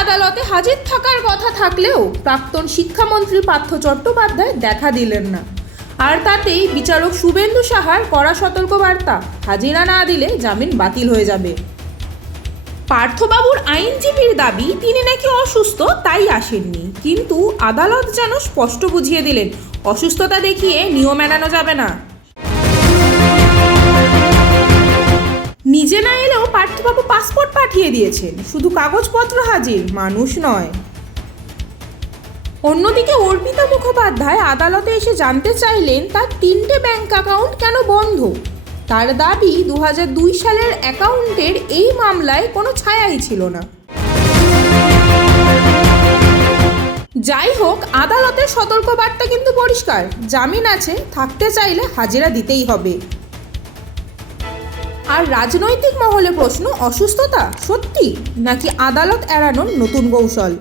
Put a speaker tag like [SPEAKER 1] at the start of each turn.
[SPEAKER 1] আদালতে হাজির থাকার কথা থাকলেও প্রাক্তন শিক্ষামন্ত্রী পার্থ চট্টোপাধ্যায় দেখা দিলেন না। আর তাতেই বিচারক শুভেন্দু সাহার কড়া সতর্কবার্তা, হাজিরা না দিলে জামিন বাতিল হয়ে যাবে। পার্থবাবুর আইনজীবীর দাবি, তিনি নাকি অসুস্থ, তাই আসেননি। কিন্তু আদালত যেন স্পষ্ট বুঝিয়ে দিলেন, অসুস্থতা দেখিয়ে নিয়ম এড়ানো যাবে না। এলেও পাসপোর্ট পাঠিয়ে দিয়েছেন। শুধু কাগজপত্র হাজির, মানুষ নয়। অন্যদিকে অর্পিতা মুখোপাধ্যায় আদালতে এসে জানতে চাইলেন, তার তিনটে ব্যাংক অ্যাকাউন্ট কেন বন্ধ? তার দাবি দু হাজার দুই সালের অ্যাকাউন্টের এই মামলায় কোনো ছায়াই ছিল না। যাই হোক, আদালতের সতর্কবার্তা কিন্তু পরিষ্কার। জামিন আছে, থাকতে চাইলে হাজিরা দিতেই হবে। আর রাজনৈতিক মহলে প্রশ্ন অসুস্থতা সত্যি নাকি আদালত এড়ানোর নতুন কৌশল?